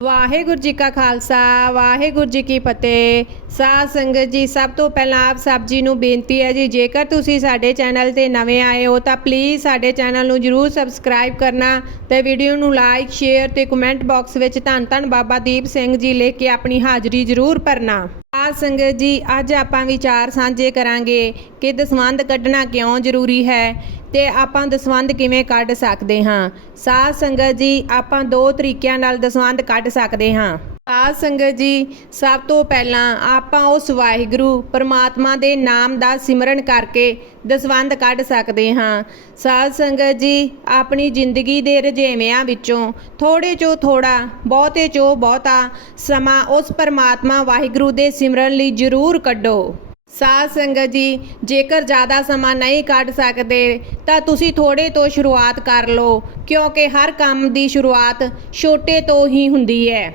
ਵਾਹਿਗੁਰੂ ਜੀ ਕਾ ਖਾਲਸਾ, ਵਾਹਿਗੁਰੂ ਜੀ ਕੀ ਫਤਿਹ। ਸਾਧ ਸੰਗਤ ਜੀ, ਸਭ ਤੋਂ ਪਹਿਲਾਂ ਆਪ ਸਭ ਜੀ ਨੂੰ ਬੇਨਤੀ ਹੈ ਜੀ, ਜੇਕਰ ਤੁਸੀਂ ਸਾਡੇ ਚੈਨਲ ਤੇ ਨਵੇਂ ਆਏ ਹੋ, ਤਾਂ ਪਲੀਜ਼ ਸਾਡੇ ਚੈਨਲ ਨੂੰ ਜਰੂਰ ਸਬਸਕ੍ਰਾਈਬ ਕਰਨਾ ਤੇ ਵੀਡੀਓ ਨੂੰ ਲਾਈਕ ਸ਼ੇਅਰ ਤੇ ਕਮੈਂਟ ਬਾਕਸ ਵਿੱਚ ਧੰਨ ਧੰਨ ਬਾਬਾ ਦੀਪ ਸਿੰਘ ਜੀ ਲਿਖ ਕੇ ਆਪਣੀ ਹਾਜ਼ਰੀ ਜਰੂਰ ਭਰਨਾ। ਸਾਧ ਸੰਗਤ ਜੀ, ਅੱਜ ਆਪਾਂ ਵਿਚਾਰ ਸਾਂਝੇ ਕਰਾਂਗੇ ਕਿ ਦਸਵੰਧ ਕੱਢਣਾ ਕਿਉਂ ਜ਼ਰੂਰੀ ਹੈ? ਤੇ ਆਪਾਂ ਦਸਵੰਧ ਕਿਵੇਂ ਕੱਢ ਸਕਦੇ ਹਾਂ? ਸਾਧ ਸੰਗਤ ਜੀ, ਆਪਾਂ ਦੋ ਤਰੀਕਿਆਂ ਨਾਲ ਦਸਵੰਧ ਕੱਢ ਸਕਦੇ ਹਾਂ। ਸਾਧ ਸੰਗਤ ਜੀ, ਸਭ ਤੋਂ ਪਹਿਲਾਂ ਆਪਾਂ ਉਸ ਵਾਹਿਗੁਰੂ ਪਰਮਾਤਮਾ ਦੇ ਨਾਮ ਦਾ ਸਿਮਰਨ ਕਰਕੇ ਦਸਵੰਧ ਕੱਢ ਸਕਦੇ ਹਾਂ। ਸਾਧ ਸੰਗਤ ਜੀ, ਆਪਣੀ ਜ਼ਿੰਦਗੀ ਦੇ ਰੁਝੇਵਿਆਂ ਵਿੱਚੋਂ ਥੋੜੇ ਚੋਂ ਥੋੜਾ ਬਹੁਤੇ ਚੋਂ ਬਹੁਤਾ ਸਮਾਂ ਉਸ ਪਰਮਾਤਮਾ ਵਾਹਿਗੁਰੂ ਦੇ ਸਿਮਰਨ ਲਈ ਜ਼ਰੂਰ ਕੱਢੋ। ਸਾਧ ਸੰਗਤ ਜੀ, ਜੇਕਰ ਜ਼ਿਆਦਾ ਸਮਾਂ ਨਹੀਂ ਕੱਢ ਸਕਦੇ, ਤਾਂ ਤੁਸੀਂ ਥੋੜੇ ਤੋਂ ਸ਼ੁਰੂਆਤ ਕਰ ਲਓ, ਕਿਉਂਕਿ ਹਰ ਕੰਮ ਦੀ ਸ਼ੁਰੂਆਤ ਛੋਟੇ ਤੋਂ ਹੀ ਹੁੰਦੀ ਹੈ।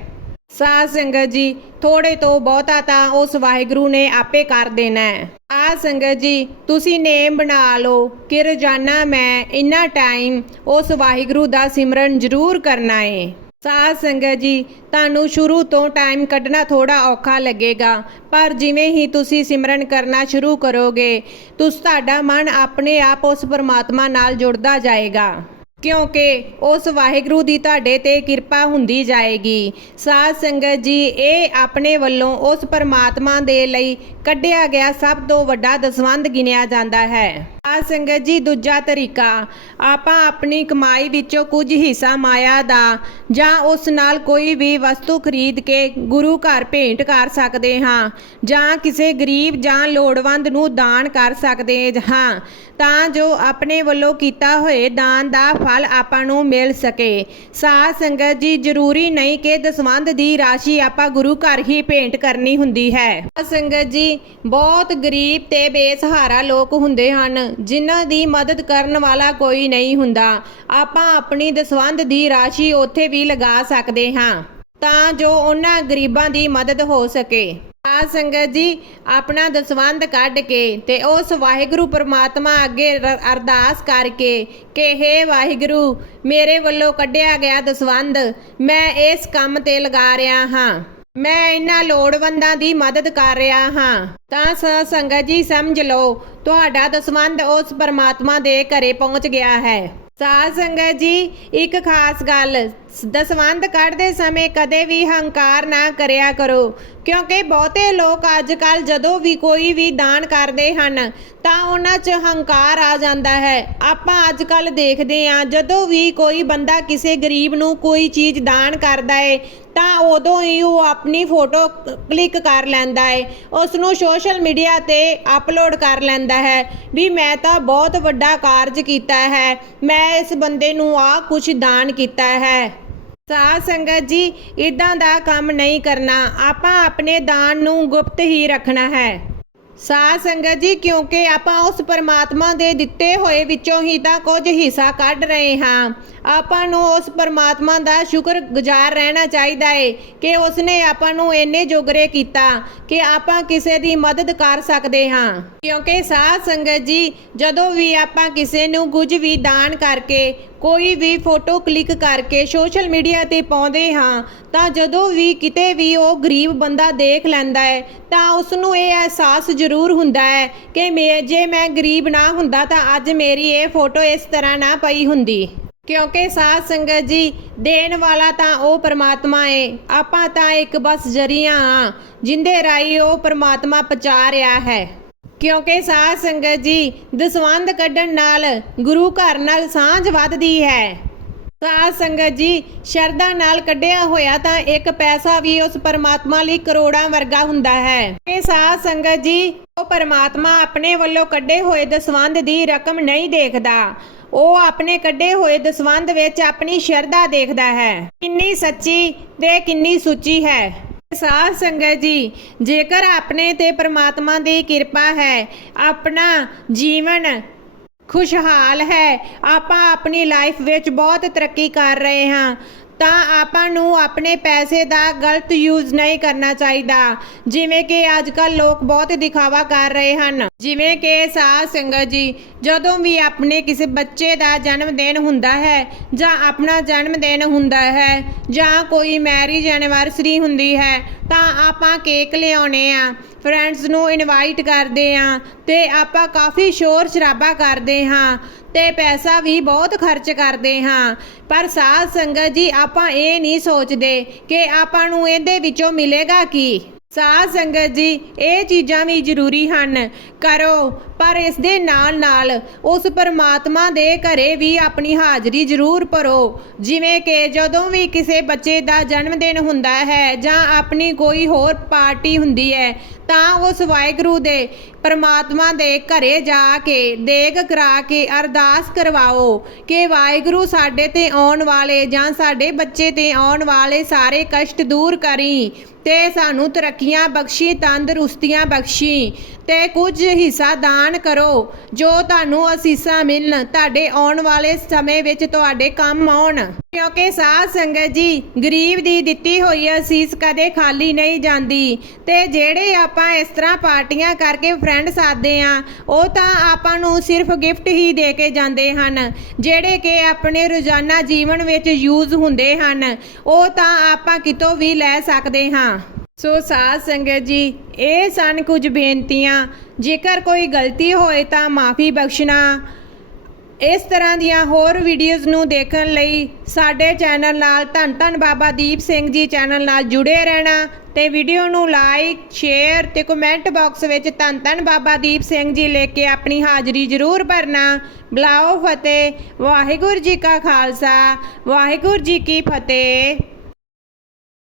ਸਾਧ ਸੰਗਤ ਜੀ ਥੋੜੇ ਤੋਂ ਬਹੁਤਾ ਤਾਂ ਉਸ ਵਾਹਿਗੁਰੂ ਨੇ ਆਪੇ ਕਰ ਦੇਣਾ ਹੈ। ਆ ਸੰਗਤ ਜੀ, ਤੁਸੀਂ ਨੇਮ ਬਣਾ ਲਓ ਕਿ ਰੋਜ਼ਾਨਾ ਮੈਂ ਇੰਨਾ ਟਾਈਮ ਉਸ ਵਾਹਿਗੁਰੂ ਦਾ ਸਿਮਰਨ ਜ਼ਰੂਰ ਕਰਨਾ ਏ। ਸਾਧ ਸੰਗਤ ਜੀ, ਤੁਹਾਨੂੰ ਸ਼ੁਰੂ ਤੋਂ ਟਾਈਮ ਕੱਢਣਾ ਥੋੜਾ ਔਖਾ ਲੱਗੇਗਾ, ਪਰ ਜਿਵੇਂ ਹੀ ਤੁਸੀਂ ਸਿਮਰਨ ਕਰਨਾ ਸ਼ੁਰੂ ਕਰੋਗੇ, ਤੁਸ, ਤੁਹਾਡਾ ਮਨ ਆਪਣੇ ਆਪ ਉਸ ਪਰਮਾਤਮਾ ਨਾਲ ਜੁੜਦਾ ਜਾਏਗਾ। ਕਿਉਂਕਿ ਉਸ ਵਾਹਿਗੁਰੂ ਦੀ ਤੁਹਾਡੇ ਤੇ ਕਿਰਪਾ ਹੁੰਦੀ ਜਾਏਗੀ। ਸਾਧ ਸੰਗਤ ਜੀ, ਇਹ ਆਪਣੇ ਵੱਲੋਂ ਉਸ ਪਰਮਾਤਮਾ ਦੇ ਲਈ ਕੱਢਿਆ ਗਿਆ ਸਭ ਤੋਂ ਵੱਡਾ ਦਸਵੰਧ ਗਿਣਿਆ ਜਾਂਦਾ ਹੈ। ਆ ਸੰਗਤ ਜੀ, ਦੂਜਾ ਤਰੀਕਾ। ਆਪਾਂ ਆਪਣੀ ਕਮਾਈ ਵਿੱਚੋਂ ਕੁਝ ਹਿੱਸਾ ਮਾਇਆ ਦਾ ਜਾਂ ਉਸ ਨਾਲ ਕੋਈ ਵੀ ਵਸਤੂ ਖਰੀਦ ਕੇ ਗੁਰੂ ਘਰ ਭੇਂਟ ਕਰ ਸਕਦੇ ਹਾਂ ਜਾਂ ਕਿਸੇ ਗਰੀਬ ਜਾਂ ਲੋੜਵੰਦ ਨੂੰ ਦਾਨ ਕਰ ਸਕਦੇ ਹਾਂ, ਤਾਂ ਜੋ ਆਪਣੇ ਵੱਲੋਂ ਕੀਤਾ ਹੋਏ ਦਾਨ ਦਾ ਫਲ ਆਪਾਂ ਨੂੰ ਮਿਲ ਸਕੇ। ਸਾਧ ਸੰਗਤ ਜੀ, ਜ਼ਰੂਰੀ ਨਹੀਂ ਕਿ ਦਸਵੰਧ ਦੀ ਰਾਸ਼ੀ ਆਪਾਂ ਗੁਰੂ ਘਰ ਹੀ ਭੇਂਟ ਕਰਨੀ ਹੁੰਦੀ ਹੈ। ਸਾਧ ਸੰਗਤ ਜੀ, ਬਹੁਤ ਗਰੀਬ ਤੇ ਬੇਸਹਾਰਾ ਲੋਕ ਹੁੰਦੇ ਹਨ। ਜਿਨ੍ਹਾਂ ਦੀ ਮਦਦ ਕਰਨ ਵਾਲਾ ਕੋਈ ਨਹੀਂ ਹੁੰਦਾ। ਆਪਾਂ ਆਪਣੀ ਦਸਵੰਧ ਦੀ ਰਾਸ਼ੀ ਉੱਥੇ ਵੀ ਲਗਾ ਸਕਦੇ ਹਾਂ, ਤਾਂ ਜੋ ਉਹਨਾਂ ਗਰੀਬਾਂ ਦੀ ਮਦਦ ਹੋ ਸਕੇ। ਆ ਸੰਗਤ ਜੀ, ਆਪਣਾ ਦਸਵੰਧ ਕੱਢ ਕੇ ਤੇ ਉਸ ਵਾਹਿਗੁਰੂ ਪਰਮਾਤਮਾ ਅੱਗੇ ਅਰਦਾਸ ਕਰਕੇ ਕਿ, ਹੇ ਵਾਹਿਗੁਰੂ, ਮੇਰੇ ਵੱਲੋਂ ਕੱਢਿਆ ਗਿਆ ਦਸਵੰਧ, ਮੈਂ ਇਸ ਕੰਮ ਤੇ ਲਗਾ ਰਿਹਾ ਹਾਂ। ਮੈਂ ਇਹਨਾਂ ਲੋੜਵੰਦਾਂ ਦੀ ਮਦਦ ਕਰ ਰਿਹਾ ਹਾਂ। ਤਾਂ ਸਤ ਸੰਗਤ ਜੀ, ਸਮਝ ਲਓ, ਤੁਹਾਡਾ ਦਸਵੰਧ ਉਸ ਪਰਮਾਤਮਾ ਦੇ ਘਰੇ ਪਹੁੰਚ ਗਿਆ ਹੈ। ਸਾਧ ਸੰਗਤ ਜੀ, ਇੱਕ ਖਾਸ ਗੱਲ ਦਸਵੰਧ ਕੱਢਦੇ ਸਮੇਂ ਕਦੇ ਵੀ ਹੰਕਾਰ ਨਾ ਕਰਿਆ ਕਰੋ। ਕਿਉਂਕਿ ਬਹੁਤੇ ਲੋਕ ਅੱਜ ਕੱਲ ਜਦੋਂ ਵੀ ਕੋਈ ਵੀ ਦਾਨ ਕਰਦੇ ਹਨ, ਤਾਂ ਉਹਨਾਂ 'ਚ ਹੰਕਾਰ ਆ ਜਾਂਦਾ ਹੈ। ਆਪਾਂ ਅੱਜ ਕੱਲ ਦੇਖਦੇ ਹਾਂ, ਜਦੋਂ ਵੀ ਕੋਈ ਬੰਦਾ ਕਿਸੇ ਗਰੀਬ ਨੂੰ ਕੋਈ ਚੀਜ਼ ਦਾਨ ਕਰਦਾ ਏ, ਤਾਂ ਉਦੋਂ ਹੀ ਉਹ ਆਪਣੀ ਫੋਟੋ ਕਲਿੱਕ ਕਰ ਲੈਂਦਾ ਏ। ਉਸ ਨੂੰ ਸੋਸ਼ਲ ਮੀਡੀਆ ਤੇ ਅਪਲੋਡ ਕਰ ਲੈਂਦਾ ਹੈ ਵੀ ਮੈਂ ਤਾਂ ਬਹੁਤ ਵੱਡਾ ਕਾਰਜ ਕੀਤਾ ਹੈ, ਮੈਂ ਇਸ ਬੰਦੇ ਨੂੰ ਆ ਕੁਝ ਦਾਨ ਕੀਤਾ ਹੈ। ਸਾਧ ਸੰਗਤ ਜੀ ਇਦਾਂ ਦਾ ਕੰਮ ਨਹੀਂ ਕਰਨਾ। ਆਪਾਂ ਆਪਣੇ ਦਾਨ ਨੂੰ ਗੁਪਤ ਹੀ ਰੱਖਣਾ ਹੈ। ਸਾਧ ਸੰਗਤ ਜੀ, ਕਿਉਂਕਿ ਆਪਾਂ ਉਸ ਪਰਮਾਤਮਾ ਦੇ ਦਿੱਤੇ ਹੋਏ ਵਿੱਚੋਂ ਹੀ ਤਾਂ ਕੁਝ ਹਿੱਸਾ ਕੱਢ ਰਹੇ ਹਾਂ। ਆਪਾਂ ਨੂੰ ਉਸ ਪਰਮਾਤਮਾ ਦਾ ਸ਼ੁਕਰਗੁਜ਼ਾਰ ਰਹਿਣਾ ਚਾਹੀਦਾ ਏ ਕਿ ਉਸਨੇ ਆਪਾਂ ਨੂੰ ਇੰਨੇ ਜੋਗਰੇ ਕੀਤਾ ਕਿ ਆਪਾਂ ਕਿਸੇ ਦੀ ਮਦਦ ਕਰ ਸਕਦੇ ਹਾਂ। ਕਿਉਂਕਿ ਸਾਧ ਸੰਗਤ ਜੀ, ਜਦੋਂ ਵੀ ਆਪਾਂ ਕਿਸੇ ਨੂੰ ਕੁਝ ਵੀ ਦਾਨ ਕਰਕੇ, ਕੋਈ ਵੀ ਫੋਟੋ ਕਲਿੱਕ ਕਰਕੇ ਸੋਸ਼ਲ ਮੀਡੀਆ ਤੇ ਪਾਉਂਦੇ ਹਾਂ ਤਾਂ ਜਦੋਂ ਵੀ ਕਿਤੇ ਵੀ ਉਹ ਗਰੀਬ ਬੰਦਾ ਦੇਖ ਲੈਂਦਾ ਹੈ, ਤਾਂ ਉਸ ਨੂੰ ਇਹ ਅਹਿਸਾਸ ਜ਼ਰੂਰ ਹੁੰਦਾ ਹੈ ਕਿ ਮੈਂ, ਜੇ ਮੈਂ ਗਰੀਬ ਨਾ ਹੁੰਦਾ ਤਾਂ ਅੱਜ ਮੇਰੀ ਇਹ ਫੋਟੋ ਇਸ ਤਰ੍ਹਾਂ ਨਾ ਪਈ ਹੁੰਦੀ। ਕਿਉਂਕਿ ਸਾਧ ਸੰਗਤ ਜੀ, ਦੇਣ ਵਾਲਾ ਤਾਂ ਉਹ ਪਰਮਾਤਮਾ ਏ। ਆਪਾਂ ਤਾਂ ਇੱਕ ਬਸ ਜ਼ਰੀਆਂ ਆ ਜਿੰਦੇ ਰਾਈ ਉਹ ਪਰਮਾਤਮਾ ਪਹੁੰਚਾ ਰਿਹਾ ਹੈ। ਕਿਉਂਕਿ ਸਾਧ ਸੰਗਤ ਜੀ, ਦਸਵੰਧ ਕੱਢਣ ਨਾਲ ਗੁਰੂ ਘਰ ਨਾਲ ਸਾਂਝ ਵੱਧਦੀ ਹੈ। ਸਾਧ ਸੰਗਤ ਜੀ ਸ਼ਰਧਾ ਨਾਲ ਕੱਢਿਆ ਹੋਇਆ ਤਾਂ ਇੱਕ ਪੈਸਾ ਵੀ ਉਸ ਪਰਮਾਤਮਾ ਲਈ ਕਰੋੜਾਂ ਵਰਗਾ ਹੁੰਦਾ ਹੈ। ਇਹ ਸਾਧ ਸੰਗਤ ਜੀ, ਉਹ ਪਰਮਾਤਮਾ ਆਪਣੇ ਵੱਲੋਂ ਕੱਢੇ ਹੋਏ ਦਸਵੰਧ ਦੀ ਰਕਮ ਨਹੀਂ ਦੇਖਦਾ। ਉਹ ਆਪਣੇ ਕੱਢੇ ਹੋਏ ਦਸਵੰਧ ਵਿੱਚ ਆਪਣੀ ਸ਼ਰਧਾ ਦੇਖਦਾ ਹੈ। ਕਿੰਨੀ ਸੱਚੀ ਤੇ ਕਿੰਨੀ ਸੁੱਚੀ ਹੈ। ਸਾਧ ਸੰਗਤ ਜੀ, ਜੇਕਰ ਆਪਣੇ ਤੇ ਪ੍ਰਮਾਤਮਾ ਦੀ ਕਿਰਪਾ ਹੈ, ਆਪਣਾ ਜੀਵਨ ਖੁਸ਼ਹਾਲ ਹੈ। ਆਪਾਂ ਆਪਣੀ ਲਾਈਫ ਵਿੱਚ ਬਹੁਤ ਤਰੱਕੀ ਕਰ ਰਹੇ ਹਾਂ। ਤਾਂ ਆਪਾਂ ਨੂੰ ਆਪਣੇ ਪੈਸੇ ਦਾ ਗਲਤ ਯੂਜ਼ ਨਹੀਂ ਕਰਨਾ ਚਾਹੀਦਾ। ਜਿਵੇਂ ਕਿ ਅੱਜ ਕੱਲ ਲੋਕ ਬਹੁਤ ਦਿਖਾਵਾ ਕਰ ਰਹੇ ਹਨ। ਜਿਵੇਂ ਕਿ ਸਾਧ ਸੰਗਤ ਜੀ, ਜਦੋਂ ਵੀ ਆਪਣੇ ਕਿਸੇ ਬੱਚੇ ਦਾ ਜਨਮ ਦਿਨ ਹੁੰਦਾ ਹੈ, ਜਾਂ ਆਪਣਾ ਜਨਮ ਦਿਨ ਹੁੰਦਾ ਹੈ, ਜਾਂ ਕੋਈ ਮੈਰਿਜ ਐਨੀਵਰਸਰੀ ਹੁੰਦੀ ਹੈ, ਤਾਂ ਆਪਾਂ ਕੇਕ ਲਿਆਉਣੇ ਆ ਫਰੈਂਡਸ ਨੂੰ ਇਨਵਾਈਟ ਕਰਦੇ ਆ, ਤੇ ਆਪਾਂ ਕਾਫੀ ਸ਼ੋਰ ਸ਼ਰਾਬਾ ਕਰਦੇ ਹਾਂ, ਤੇ ਪੈਸਾ ਵੀ ਬਹੁਤ ਖਰਚ ਕਰਦੇ ਹਾਂ। ਪਰ ਸਾਧ ਸੰਗਤ ਜੀ, ਆਪਾਂ ਇਹ ਨਹੀਂ ਸੋਚਦੇ ਕਿ ਆਪਾਂ ਨੂੰ ਇਹਦੇ ਵਿੱਚੋਂ ਮਿਲੇਗਾ ਕੀ? ਸਾਧ ਸੰਗਤ ਜੀ, ਇਹ ਚੀਜ਼ਾਂ ਵੀ ਜ਼ਰੂਰੀ ਹਨ। ਕਰੋ, ਪਰ ਇਸ ਦੇ ਨਾਲ ਨਾਲ ਉਸ ਪਰਮਾਤਮਾ ਦੇ ਘਰੇ ਵੀ ਆਪਣੀ ਹਾਜ਼ਰੀ ਜ਼ਰੂਰ ਭਰੋ। ਜਿਵੇਂ ਕਿ ਜਦੋਂ ਵੀ ਕਿਸੇ ਬੱਚੇ ਦਾ ਜਨਮ ਦਿਨ ਹੁੰਦਾ ਹੈ ਜਾਂ ਆਪਣੀ ਕੋਈ ਹੋਰ ਪਾਰਟੀ ਹੁੰਦੀ ਹੈ, ਤਾਂ ਉਸ ਵਾਹਿਗੁਰੂ ਦੇ ਪਰਮਾਤਮਾ ਦੇ ਘਰੇ ਜਾ ਕੇ ਦੇਗ ਕਰਾ ਕੇ ਅਰਦਾਸ ਕਰਵਾਓ ਕਿ ਵਾਹਿਗੁਰੂ ਸਾਡੇ ਤੇ ਆਉਣ ਵਾਲੇ ਜਾਂ ਸਾਡੇ ਬੱਚੇ ਤੇ ਆਉਣ ਵਾਲੇ ਸਾਰੇ ਕਸ਼ਟ ਦੂਰ ਕਰੀ। ਤੇ ਸਾਨੂੰ ਤਰੱਕੀਆਂ ਬਖਸ਼ੀ, ਤੰਦਰੁਸਤੀਆਂ ਬਖਸ਼ੀ ਤੇ ਕੁਝ ਹਿੱਸਾ ਦਾਨ ਕਰੋ, ਜੋ ਤੁਹਾਨੂੰ ਅਸੀਸਾਂ ਮਿਲਣ। ਤੁਹਾਡੇ ਆਉਣ ਵਾਲੇ ਸਮੇਂ ਵਿੱਚ ਤੁਹਾਡੇ ਕੰਮ ਆਉਣ। ਕਿਉਂਕਿ ਸਾਧ ਸੰਗਤ ਜੀ, ਗਰੀਬ ਦੀ ਦਿੱਤੀ ਹੋਈ ਅਸੀਸ ਕਦੇ ਖਾਲੀ ਨਹੀਂ ਜਾਂਦੀ। ਤੇ ਜਿਹੜੇ ਆਪਾਂ ਇਸ ਤਰ੍ਹਾਂ ਪਾਰਟੀਆਂ ਕਰਕੇ ਫਰੈਂਡ ਸਾਦੇ ਆ, ਉਹ ਤਾਂ ਆਪਾਂ ਨੂੰ ਸਿਰਫ ਗਿਫਟ ਹੀ ਦੇ ਕੇ ਜਾਂਦੇ ਹਨ। ਜਿਹੜੇ ਕਿ ਆਪਣੇ ਰੋਜ਼ਾਨਾ ਜੀਵਨ ਵਿੱਚ ਯੂਜ਼ ਹੁੰਦੇ ਹਨ, ਉਹ ਤਾਂ ਆਪਾਂ ਕਿਤੋਂ ਵੀ ਲੈ ਸਕਦੇ ਹਾਂ। ਸੋ ਸਾਧ ਸੰਗਤ ਜੀ, ਇਹ ਸਨ ਕੁਝ ਬੇਨਤੀਆਂ। ਜੇਕਰ ਕੋਈ ਗਲਤੀ ਹੋਏ ਤਾਂ ਮਾਫੀ ਬਖਸ਼ਣਾ। ਇਸ ਤਰ੍ਹਾਂ ਦੀਆਂ ਹੋਰ ਵੀਡੀਓਜ਼ ਨੂੰ ਦੇਖਣ ਲਈ ਸਾਡੇ ਚੈਨਲ ਨਾਲ ਧੰਨ ਧੰਨ ਬਾਬਾ ਦੀਪ ਸਿੰਘ ਜੀ ਚੈਨਲ ਨਾਲ ਜੁੜੇ ਰਹਿਣਾ ਤੇ ਵੀਡੀਓ ਨੂੰ ਲਾਈਕ ਸ਼ੇਅਰ ਤੇ ਕਮੈਂਟ ਬਾਕਸ ਵਿੱਚ ਧੰਨ ਧੰਨ ਬਾਬਾ ਦੀਪ ਸਿੰਘ ਜੀ ਲੈ ਕੇ ਆਪਣੀ ਹਾਜ਼ਰੀ ਜ਼ਰੂਰ ਭਰਨਾ। ਬੁਲਾਓ ਫਤਿਹ। ਵਾਹਿਗੁਰੂ ਜੀ ਕਾ ਖਾਲਸਾ। ਵਾਹਿਗੁਰੂ ਜੀ ਕੀ ਫਤਿਹ।